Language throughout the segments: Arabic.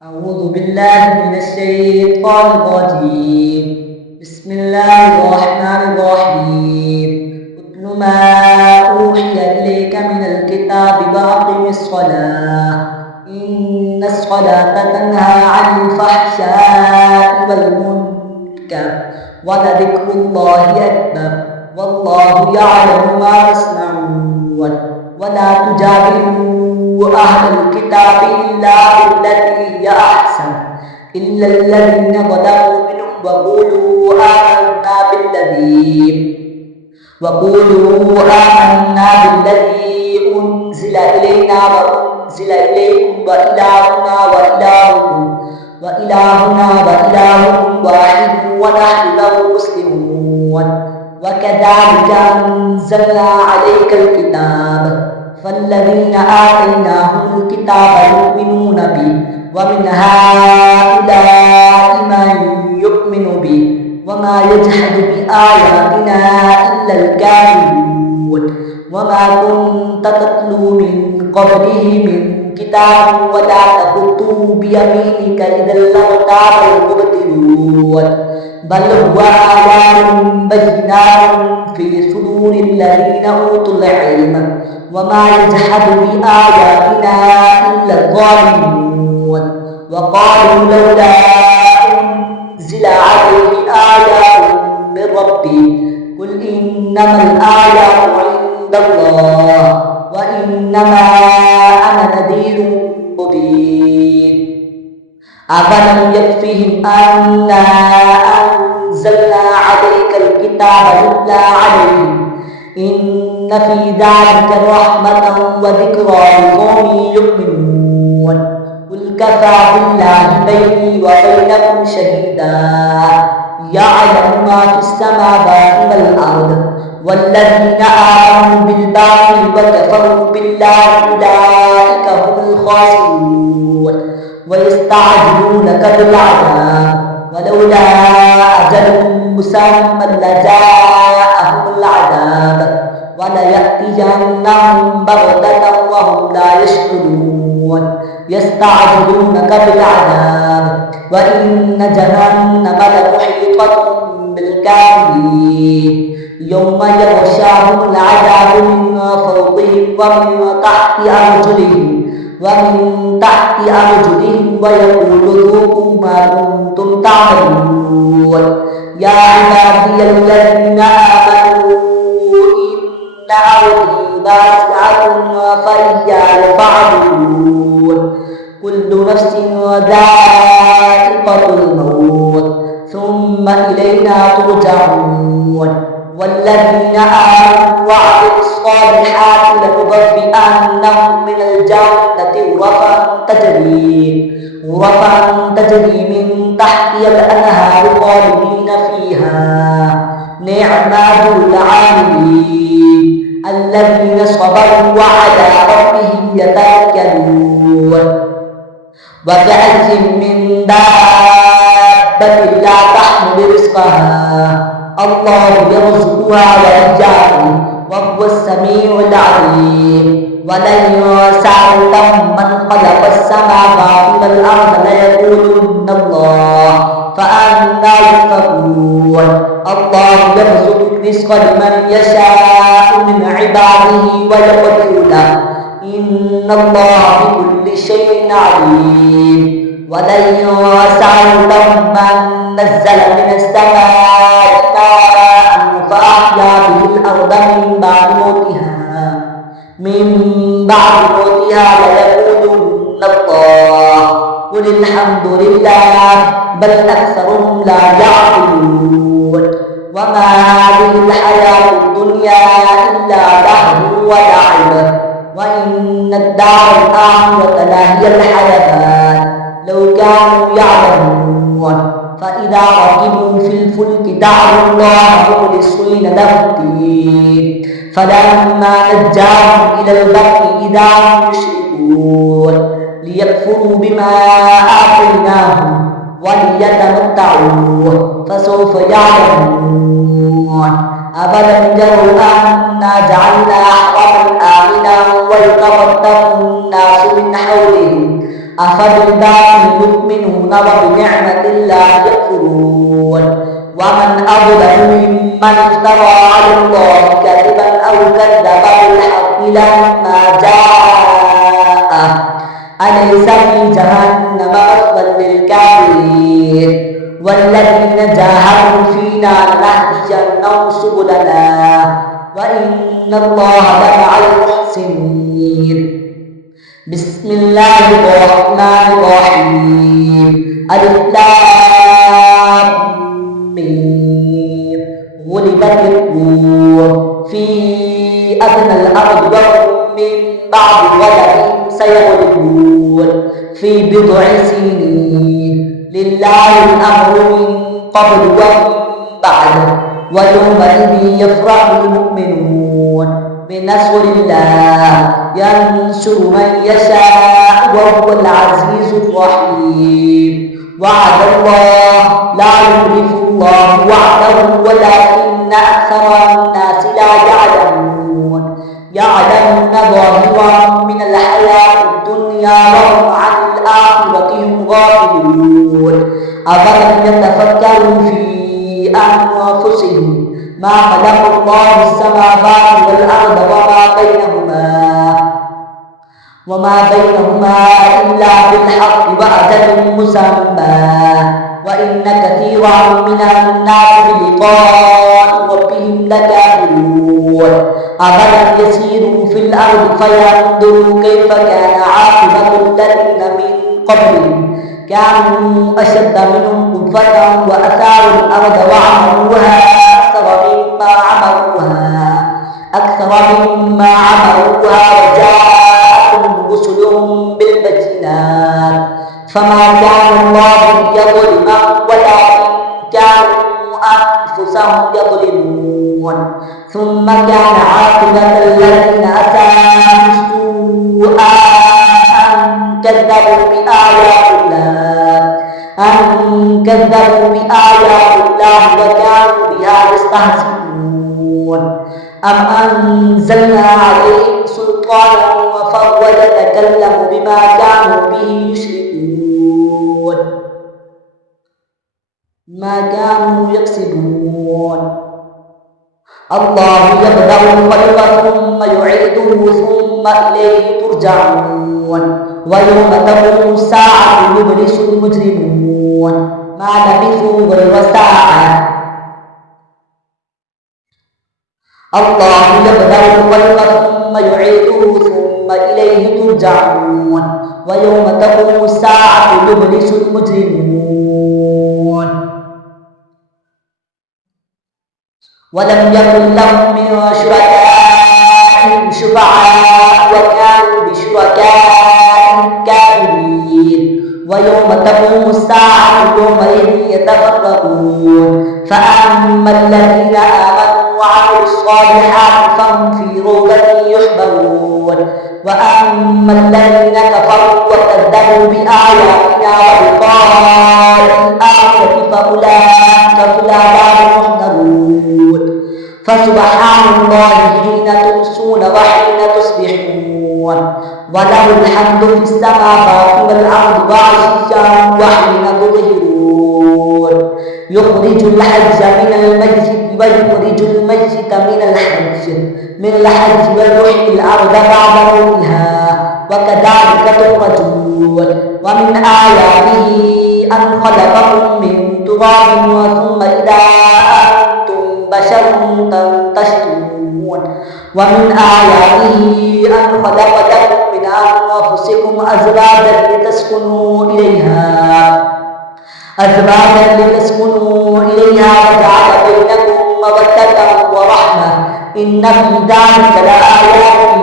أعوذ بالله من الشيطان الرجيم. بسم الله الرحمن الرحيم. اتل ما أوحي إليك من الكتاب وأقم الصلاة إن الصلاة تنهى عن الفحشاء والمنكر ولذكر الله أكبر والله يعلم ما تصنعون. ولا تجادلوا أهل الكتاب إلا بالتي هي أحسن إلا الذين ظلموا منهم وقولوا آمنا بالذي أنزل إلينا وأنزل إليكم وإلهنا وإلهكم واحد ونحن له مسلمون. وكذلك أنزلنا عليك الكتاب فالذين آتيناهم الكتاب يؤمنون به ومن هؤلاء من يؤمن به وما يجحد بآياتنا إلا الكافرون. وما كنت تتلو من قبله من كتاب ولا تخطه بيمينك إذا لارتاب المبطلون. بل هو آيات بينات في صدور الذين أوتوا العلم وما يجحد بآياتنا إلا الظالمون. وقالوا لولا أنزل عليه آيات من ربه قل إنما الآيات عند الله وإنما أنا نذير مبين. أفلم يكفهم أنا أنزلنا عليك الكتاب يتلى عليهم إن في ذلك رحمة وذكرى لقوم يؤمنون. قل كفى بالله بيني وبينكم شهيدا يعلم ما في السماوات والأرض والذين آمنوا بالباطل وكفروا بالله أولئك هم الخاسرون. ويستعجلونك بالعذاب ولولا أجل مسمى لجاءهم العذاب وليأتينهم بغتة وهم لا يشعرون. يستعجلونك بالعذاب وإن جهنم لمحيطة بالكافرين يوم يغشاهم العذاب من فوقهم ومن تحت أرجلهم ويقول ذوقوا ما كنتم تعملون. يا عبادي الذين آمنوا إن أرضي واسعة فإياي فاعبدون. كل نفس ذائقة الموت ثم إلينا ترجعون. والذين آمنوا وعملوا الصالحات لنبوئنهم من الجنة غرفا تجري من تحتها الأنهار خالدين فيها نعم أجر العاملين الذين صبروا وعلى ربهم يتوكلون. وكأي من دابة لا تحمل رزقها الله يرزقها وإياكم وهو السميع العليم. ولئن سألتم من خلق السماوات والأرض ليقولن الله فأنى يؤفكون. الله يرزق الرزق لمن يشاء من عباده ويقدر له إن الله بكل شيء عليم. ولئن سألتم من نزل من السماء ماء فأحيا به الأرض من بعد موتها ليقولن الله قل الحمد لله بل أكثرهم لا يعقلون. وما هذه الحياة الدنيا إلا لهو ولعب وإن الدار الآخرة لهي الحيوان لو كانوا يعلمون. فإذا ركبوا في الفلك دعوا الله مخلصين له الدين فلما نجاهم إلى البر إذا هم يشركون ليكفروا بما آتيناهم وليتمتعوا فسوف يعلمون. أفلم يروا أنا جعلنا حرما آمنا ويتخطف الناس من حولهم أفبالباطل يؤمنون وبنعمة الله يكفرون ومن أظلم ممن افترى على الله كذبا أو كذب بالحق لما جاءه أليس في جهنم مثوى للكافرين والذين جاهدوا فينا لنهدينهم سبلنا وإن الله لمع المحسنين بسم الله الرحمن الرحيم ألف لام ميم غلبت الروم في أدنى الأرض وهم من بعد غلبهم سيغلبون في بضع سنين لله الأمر من قبل ومن بعد ويومئذ يفرح المؤمنون بنصر الله ينصر من يشاء وهو العزيز الرحيم وعد الله لا يخلف الله وعده ولكن أكثر الناس لا يعلمون يعلمون ظاهرا من الحياة الدنيا وهم عن الآخرة هم غافلون أفلم يتفكروا في أنفسهم ما خلق الله السماوات والأرض وما بينهما إلا بالحق وأجل مسمى وإن كثيرا من الناس بلقاء ربهم لكافرون أفلم يسيروا في الأرض فينظروا كيف كان عاقبة الذين من قبلهم كانوا أشد منهم قوة وأثاروا الأرض وعمروها أكثر مما عمروها وجاءتهم رسلهم بالبينات فما كان الله ليظلمهم ولكن كانوا أنفسهم يظلمون ثم كان عاقبة الذين أساءوا سوءا أن كذبوا بآيات الله وكانوا بها يستهزئون أم أنزلنا عليهم سلطانا فهو يتكلم بما كانوا به يشركون ما كانوا يكسبون الله يبدأ الخلق ثم يعيده ثم إليه ترجعون ويوم تقوم الساعة يبلس المجرمون ما لبثوا غير ساعة الله يبدأ الخلق ثم يعيده ثم إليه ترجعون ويوم تقوم الساعة يبلس المجرمون ولم يكن لهم من شركائهم شفعاء وكانوا بشركائهم كافرين ويوم تقوم الساعة يومئذ يتفرقون فأما الذين آمنوا وعملوا الصالحات فهم في روضة يحبرون وأما الذين كفروا وكذبوا بآياتنا ولقاء الآخرة فأولئك في العذاب محضرون فسبحان الله حين تمسون وحين تصبحون وله الحمد في السماوات والأرض وعشيا وحين تظهرون يخرج الحج من الميت ويخرج الميت من الحج ويحيي الأرض بعد موتها وكذلك تخرجون ومن آياته أن خلقكم من تراب ثم إذا أنتم بشر تنتشرون ومن آياته أن خلق لكم من أنفسكم أزواجا لتسكنوا إليها وجعل بينكم مودة ورحمة إن في ذلك لآيات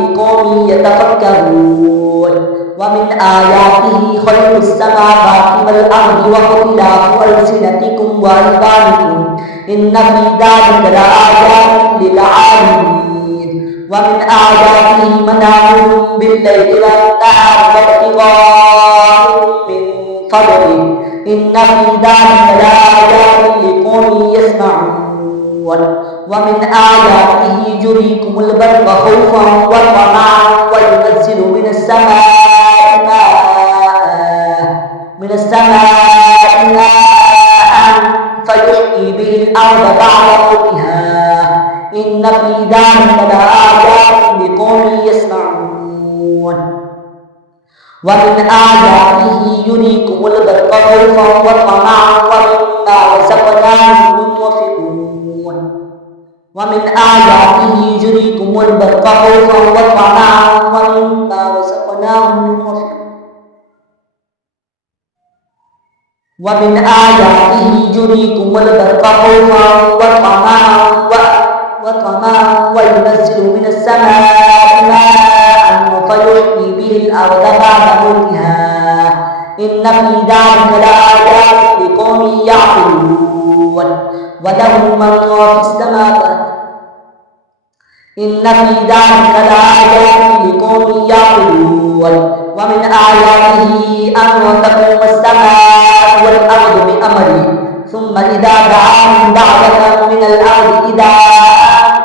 لقوم يتفكرون ومن آياته خلق السماوات والأرض واختلاف ألسنتكم وألوانكم إن في ذلك لآيات للعالمين ومن آياته منامكم بالليل والنهار وابتغاءكم من فضله إن في ذلك لآيات لقوم يسمعون ومن آياته يريكم البرق خوفا وطمعا وينزل من السماء ماء فيحيي به الأرض بعد موتها إن في ذلك لآيات لقوم يسمعون ومن آياته يريكم البرق خوفا وطمعا ومما رزقناهم ينفقون ومن آياته يريكم البرق خوفا وطمعا ومما رزقناهم ينفقون ومن آياته يريكم البرق خوفا وطمعا وينزل من السماء ماء فيحيي به الأرض بعد موتها إن في ذلك لآيات لقوم يعقلون وله من في السماوات إن في ذلك لآيات لقوم يعقلون ومن آياته أن تقوم السماء والأرض بأمره ثم إذا دعاكم دعوة من الأرض إذا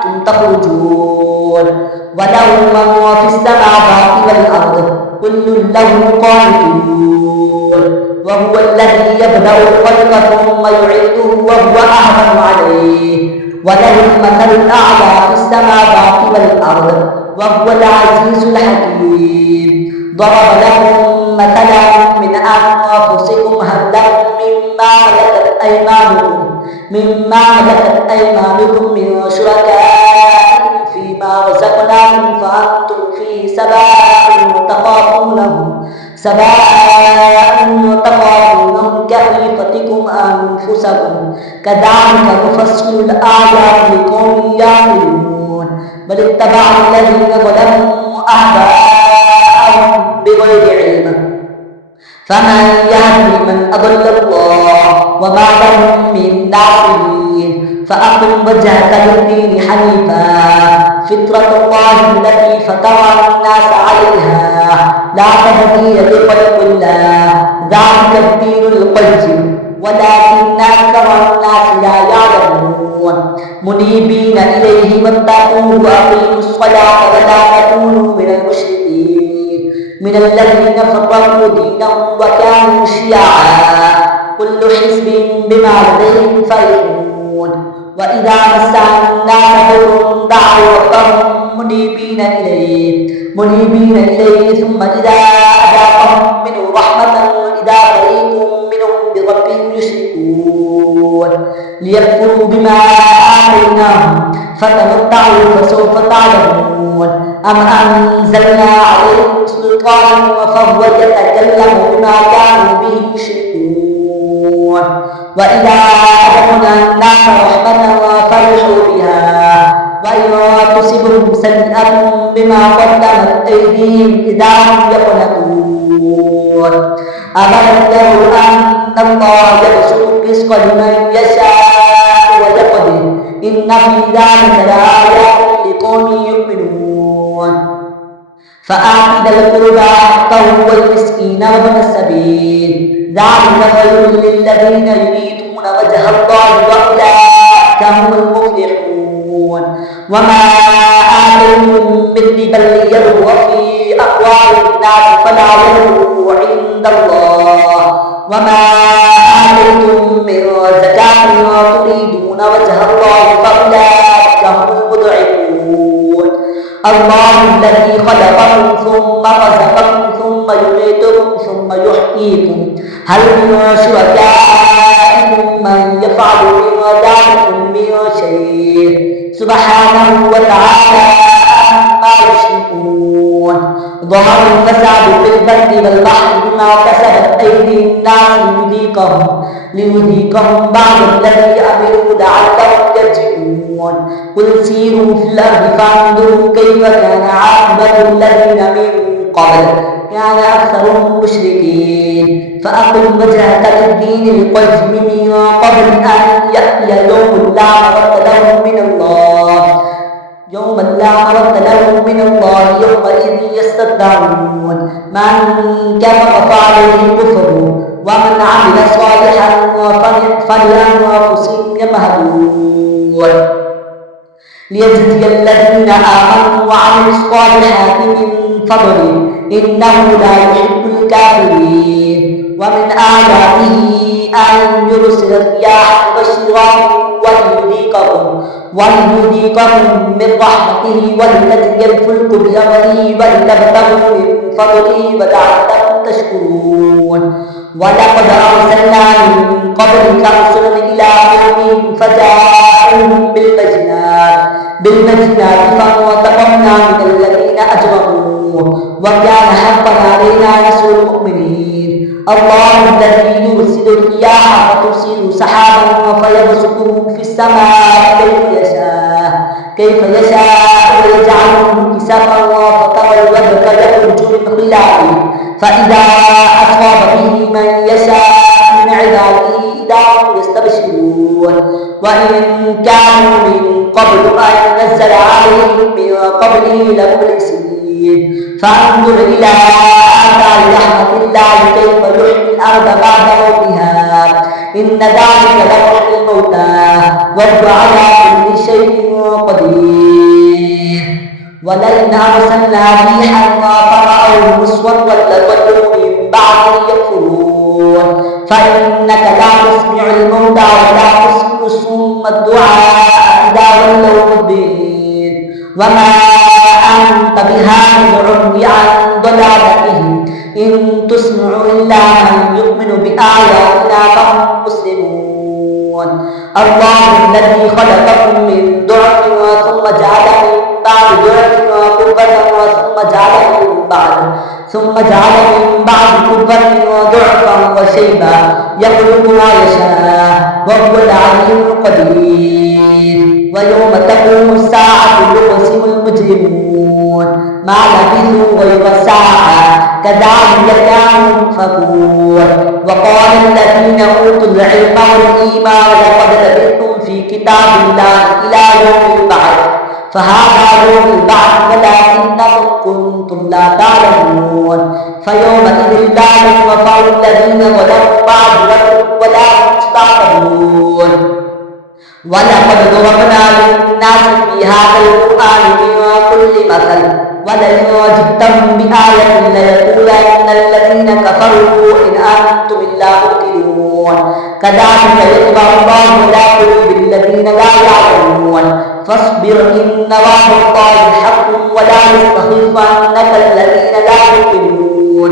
أنتم تخرجون وله من في السماوات والأرض كل له قانتون وهو الذي يبدأ الخلق ثم يعيده وهو أهون عليه وله المثل الأعلى في السماوات والأرض وهو العزيز الحكيم ضرب لكم مثلا من أنفسكم هل لكم مما ملكت أيمانكم من شركاء فيما رزقناكم فأنتم فيه سواء تخافونهم كخيفتكم أنفسكم كذلك نفصل الآيات لقوم يعقلون بل اتبع الذين ظلموا أهواءهم بغير علم فمن يهدي من أضل الله وما لهم من ناصرين فأقم وجهك للدين حنيفا فطرة الله التي فطر الناس عليها لا تبديل لخلق الله ذلك الدين القيم ولكن أكثر الناس لا يعلمون منيبين إليه واتقوه وأقيموا الصلاة ولا تكونوا من المشركين من الذين فرقوا دينهم وكانوا شيعا كل حزب بما لديهم فرحون وإذا مس الناس ضر دعوا ربهم منيبين إليه ثم إذا أذاقهم منه رحمة إذا فريق منهم بربهم يشركون ليكفروا بما آتيناهم فتمتعوا فسوف تعلمون أم أنزلنا عليهم سلطانا فهو يتكلم بما كانوا به يشركون وإذا أذقنا الناس رحمة فرحوا بها وإن تصبهم سيئة بما قدمت أيديهم إذا هم يقنطون أفلم يروا أن الله يبسط الرزق لمن يشاء ويقدر إن في ذلك لآيات لقوم يؤمنون فآت ذا القربى حقه والمسكين وابن السبيل ذلك خير للذين يريدون وجه الله وأولئك هم المفلحون وما آتيتم من ربا ليربو في أموال الناس فلا يربو عند الله وما آتيتم من زكاة تريدون وجه الله فأولئك هم المضعفون الله الذي خلقكم ثم رزقكم ثم يميتكم ثم يحييكم هل من شركائكم من يفعل من ذلكم من شيء سبحانه وتعالى عما يشركون ظهر الفساد في البر والبحر بما كسبت أيدي الناس ليذيقهم بعض الذي عملوا لعلهم يرجعون قل سيروا في الأرض فانظروا كيف كان عاقبة الذين من قبل كان أكثرهم مشركين فأقم وجهك للدين القيم من قبل أن يأتي يوم لا مرد له من الله يومئذ يصدعون من كفر فعليه كفر ومن عمل صالحا فلأنفسهم يمهدون ليجزي الذين آمنوا وعملوا الصالحات من فضله إنه لا يحب الكافرين. ومن آياته أن يرسل الرياح مبشرات وليذيقكم من رحمته ولتجري الفلك بأمره ولتبتغوا من فضله ولعلكم تشكرون. ولقد أرسلنا من قبلك رسلا إلى قومهم فجاءوهم بالبينات فانتقمنا من الذين أجرموا وكان حقا علينا نصر المؤمنين. الله الذي يرسل الرياح فترسل سحابا فيبسطه في السماء كيف يشاء ويجعله كسفا فترى الودق يخرج من خلاله فإذا أصاب به من يشاء من عباده إذا هم يستبشرون. وإن كانوا من قبل أن نزل عليهم من قبله لمبلسين. فانظر إلى آثار رحمة الله كيف يحيي الأرض بعد موتها إن ذلك لمحيي الموتى وهو على كل شيء قدير. ولئن أرسلنا ريحا فرأوه مسودا لظلوا من بعده يكفرون. فإنك لا تسمع الموتى ولا تسمع الصم الدعاء إذا ولوا مدبرين. وما أنت بهاد العمي عن ضلالتهم إن تسمع إلا من يؤمن بآياتنا فهم مسلمون. الله الذي خلقكم من ضعف ثم جعل من بعد ضعف قوة ثم جعل من بعد قوة ضعفا وشيبا يخلق ما يشاء وهو العليم القدير. ويوم تقوم الساعة يقسم المجرمون ما لبثوا غير ساعة كذلك كانوا يؤفكون. وقال الذين أوتوا العلم والإيمان لقد لبثتم في كتاب الله إلى يوم البعث فهذا يوم البعث ولكنكم كنتم لا تعلمون. فيومئذ لا ينفع الذين ظلموا معذرتهم ولا هم يستعتبون. ولقد ضربنا للناس في هذا القرآن من كل مثل ولئن جئتهم بآية ليقولن الذين كفروا إن أنتم إلا مبطلون. كذلك يطبع الله على قلوب الذين لا يعلمون. فاصبر إن وعد الله حق ولا يستخفنك الذين لا يؤمنون.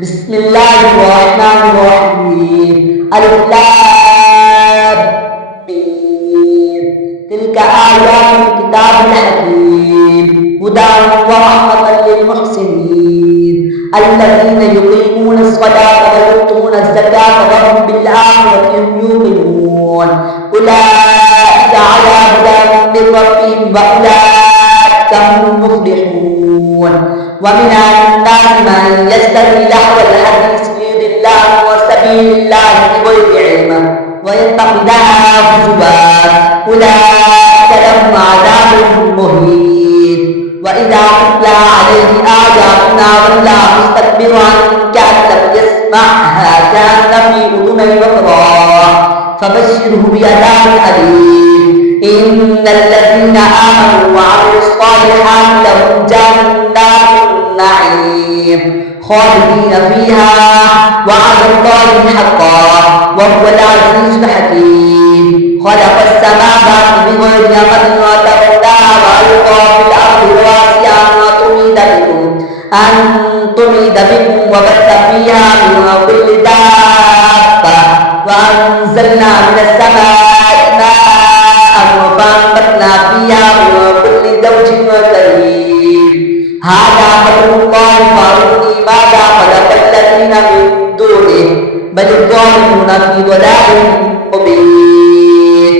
بسم الله الرحمن الرحيم. ألف لام تلك آيات الكتاب الحكيم هدى ورحمة للمحسنين الذين يقيمون الصلاة ويؤتون الزكاة وهم بالآخرة هم يوقنون. أولئك على هدى من ربهم وأولئك هم المفلحون. ومن الناس من يشتري لهو الحديث ليضل عن سبيل الله بغير علم ويتخذها هزوا أولئك لهم عذاب مهين. وإذا تتلى عليه آياتنا ولى مستكبرا كأن لم يسمعها كأن في أذنيه وقرا فبشره بعذاب أليم. إن الذين آمنوا وعملوا الصالحات لهم جنات النعيم خالدين فيها وعد الله حقا وهو العزيز الحكيم. خلق السماوات بغير عمد وتركها وألقى في الأرض رواسي أن تميد بكم وبث فيها من كل دابة وأنزلنا من السماء ماء فأنبتنا فيها من كل زوج كريم. هذا فضل الله فأروني ماذا خلق الذين من دونه بل الظالمون في ضلال مبين.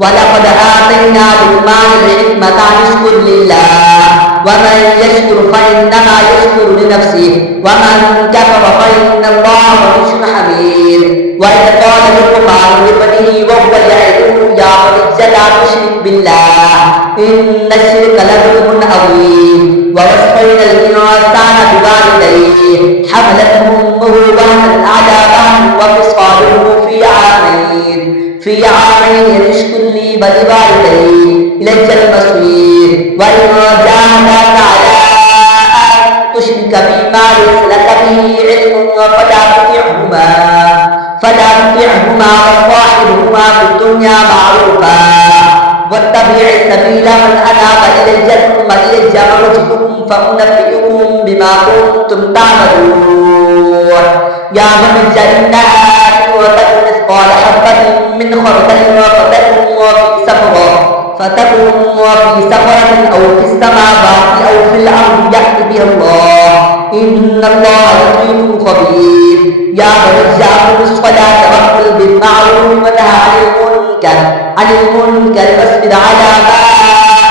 ولقد آتينا لقمان الحكمة أن يشكر لله ومن يشكر فإنما يشكر لنفسه ومن كفر فإن الله غني حميد. وإذ قال لقمان لابنه وهو يعظه يا بني لا تشرك بالله إن الشرك لظلم عظيم. ووصينا الإنسان بوالديه حملته أمه وهنا على وهن وفصاله في عامين أن اشكر لي ولوالديه إليك المصير وإن جاهداك على أن تشرك بما ليس لك به علم فلا تطعهما وصاحبهما في الدنيا معروفا واتبع السبيل من أناب إلي ثم إلي مرجعكم فأنبئكم بما كنتم تعملون يا بني إنها إن وتكن مثقال حبة من خردل فتكن في سفرة أو في السماوات أو في الأرض يأتي بها الله إن الله لطيف خبير يا بني أقيموا الصلاة وأمروا بالمعروف ونهى عن المنكر واصبر على ما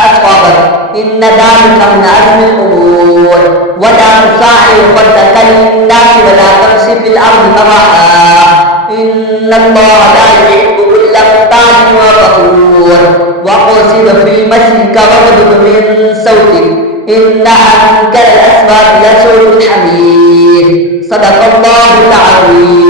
أصابك إن ذلك من عزم الأمور ولا تصاعر خدك للناس ولا تمش في الأرض مرحا إن الله لا يحب كل مختال فخور واقصد في مشيك واغضض من صوتك إن أنكر الأصوات لصوت الحمير صدق الله العظيم